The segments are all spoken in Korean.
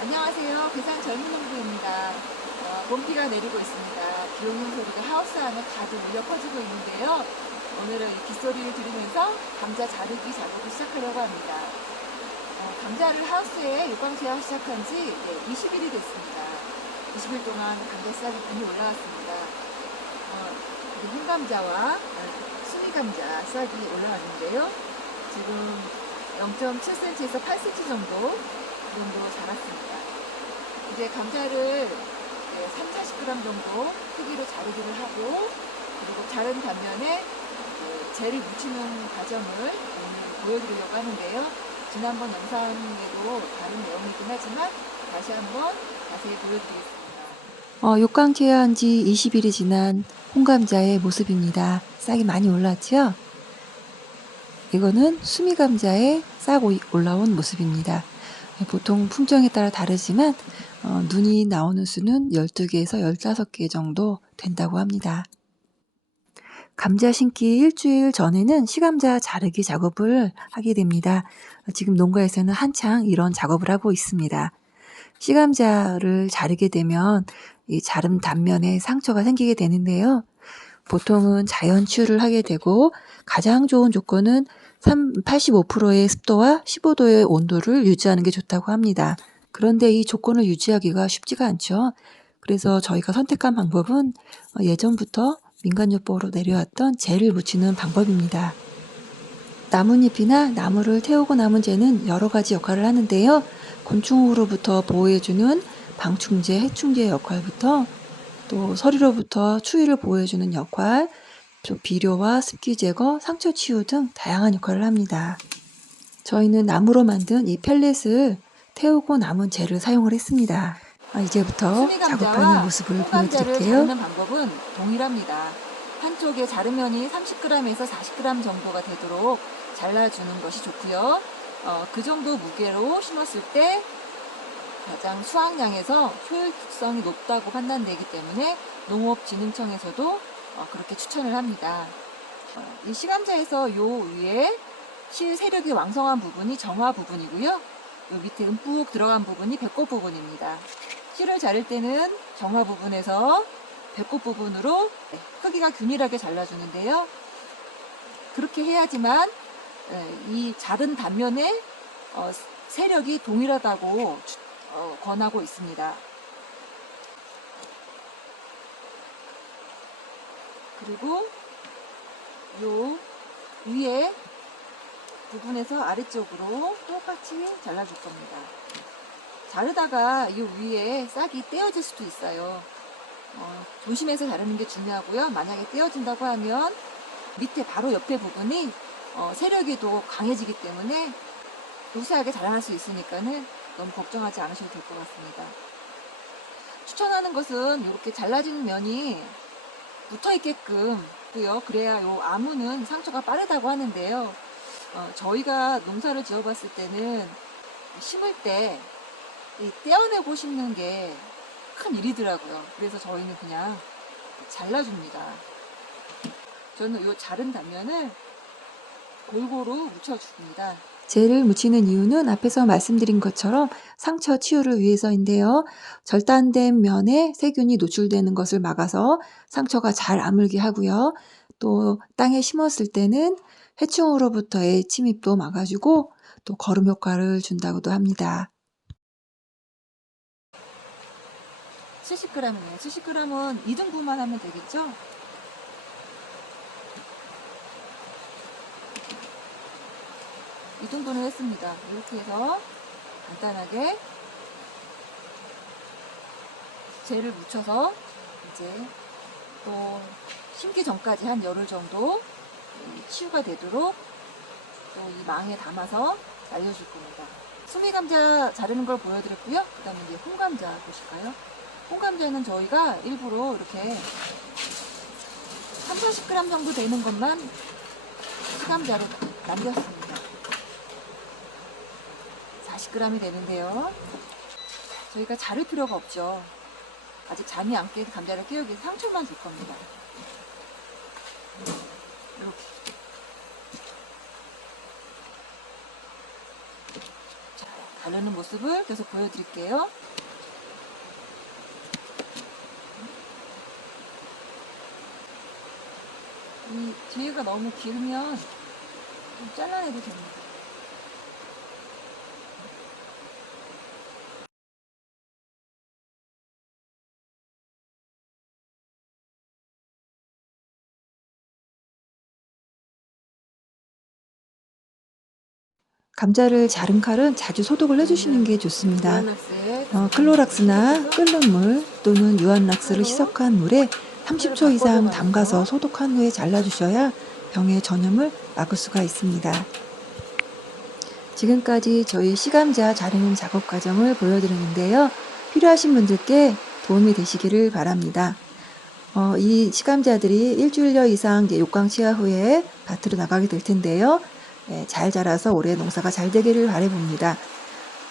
안녕하세요. 괴산 젊은 농부입니다. 어, 봄비가 내리고 있습니다. 비 오는 소리가 하우스 안에 가득 울려 퍼지고 있는데요. 오늘은 이 빗소리를 들으면서 감자 자르기 작업을 시작하려고 합니다. 어, 감자를 하우스에 요강제하 시작한 지 네, 20일이 됐습니다. 20일 동안 감자 싹이 많이 올라왔습니다. 어, 홍감자와 어, 수미감자 싹이 올라왔는데요. 지금 0.7cm에서 8cm 정도 그 정도 자랐습니다. 이제 감자를 3, 40g 정도 크기로 자르기를 하고 그리고 자른 단면에 그 젤을 묻히는 과정을 보여드리려고 하는데요. 지난번 영상에도 다른 내용이긴 하지만 다시 한번 자세히 보여드리겠습니다. 어, 욕강 제어한 지 20일이 지난 홍감자의 모습입니다. 싹이 많이 올랐죠? 이거는 수미감자의 싹 오- 올라온 모습입니다. 보통 품종에 따라 다르지만 어, 눈이 나오는 수는 12개에서 15개 정도 된다고 합니다. 감자 심기 일주일 전에는 시감자 자르기 작업을 하게 됩니다. 지금 농가에서는 한창 이런 작업을 하고 있습니다. 시감자를 자르게 되면 이 자름 단면에 상처가 생기게 되는데요. 보통은 자연 치유를 하게 되고 가장 좋은 조건은 3, 85%의 습도와 15도의 온도를 유지하는 게 좋다고 합니다. 그런데 이 조건을 유지하기가 쉽지가 않죠. 그래서 저희가 선택한 방법은 어, 예전부터 민간요법으로 내려왔던 젤을 묻히는 방법입니다. 나뭇잎이나 나무를 태우고 남은 젤은 여러 가지 역할을 하는데요. 곤충으로부터 보호해주는 방충제, 해충제 역할부터 또 서리로부터 추위를 보호해주는 역할, 또 비료와 습기 제거, 상처 치유 등 다양한 역할을 합니다. 저희는 나무로 만든 이 펠렛을 태우고 남은 젤을 사용을 했습니다. 아, 이제부터 작업하는 모습을 보여드릴게요. 자르는 방법은 동일합니다. 한쪽에 자르면이 30g에서 40g 정도가 되도록 잘라주는 것이 좋고요. 어, 그 정도 무게로 심었을 때 가장 수확량에서 효율성이 높다고 판단되기 때문에 농업진흥청에서도 어, 그렇게 추천을 합니다. 어, 이 시감자에서 요 위에 실 세력이 왕성한 부분이 정화 부분이고요. 요 밑에 움푹 들어간 부분이 배꼽 부분입니다. 실을 자를 때는 정화 부분에서 배꼽 부분으로 크기가 균일하게 잘라주는데요. 그렇게 해야지만 예, 이 자른 단면에 어, 세력이 동일하다고 추- 어, 권하고 있습니다. 그리고 요 위에 부분에서 아래쪽으로 똑같이 잘라줄 겁니다. 자르다가 이 위에 싹이 떼어질 수도 있어요. 어, 조심해서 자르는 게 중요하고요. 만약에 떼어진다고 하면 밑에 바로 옆에 부분이 어, 세력이 더 강해지기 때문에 우세하게 자라날 수 있으니까는 너무 걱정하지 않으셔도 될 것 같습니다. 추천하는 것은 이렇게 잘라진 면이 붙어 있게끔 고요. 그래야 요 아무는 상처가 빠르다고 하는데요. 어, 저희가 농사를 지어봤을 때는 심을 때이 떼어내고 심는 게 큰 일이더라고요. 그래서 저희는 그냥 잘라줍니다. 저는 요 자른 단면을 골고루 묻혀줍니다. 젤을 묻히는 이유는 앞에서 말씀드린 것처럼 상처 치유를 위해서인데요. 절단된 면에 세균이 노출되는 것을 막아서 상처가 잘 아물게 하고요. 또 땅에 심었을 때는 해충으로부터의 침입도 막아주고 또 거름 효과를 준다고도 합니다. 70g이네요. 70g은 2등분만 하면 되겠죠? 이등분을 했습니다. 이렇게 해서 간단하게 젤을 묻혀서 이제 또 심기 전까지 한 열흘 정도 이 치유가 되도록 또 이 망에 담아서 날려줄 겁니다. 수미감자 자르는 걸 보여드렸고요. 그 다음에 이제 홍감자 보실까요? 홍감자는 저희가 일부러 이렇게 3, 40g 정도 되는 것만 시감자로 남겼습니다. 40g이 되는데요. 저희가 자를 필요가 없죠. 아직 잠이 안 깨서 감자를 깨우기 상처만 줄 겁니다. 이렇게. 자, 자르는 모습을 계속 보여드릴게요. 이 뒤에가 너무 길면 좀 잘라내도 됩니다. 감자를 자른 칼은 자주 소독을 해주시는 게 좋습니다. 어, 클로락스나 끓는 물 또는 유한락스를 희석한 물에 30초 이상 담가서 소독한 후에 잘라주셔야 병의 전염을 막을 수가 있습니다. 지금까지 저희 시감자 자르는 작업 과정을 보여드렸는데요. 필요하신 분들께 도움이 되시기를 바랍니다. 어, 이 시감자들이 일주일여 이상 욕광 치아 후에 밭으로 나가게 될 텐데요. 네, 잘 자라서 올해 농사가 잘 되기를 바라봅니다.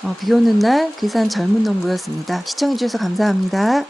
어, 비 오는 날 귀산 젊은 농부였습니다. 시청해주셔서 감사합니다.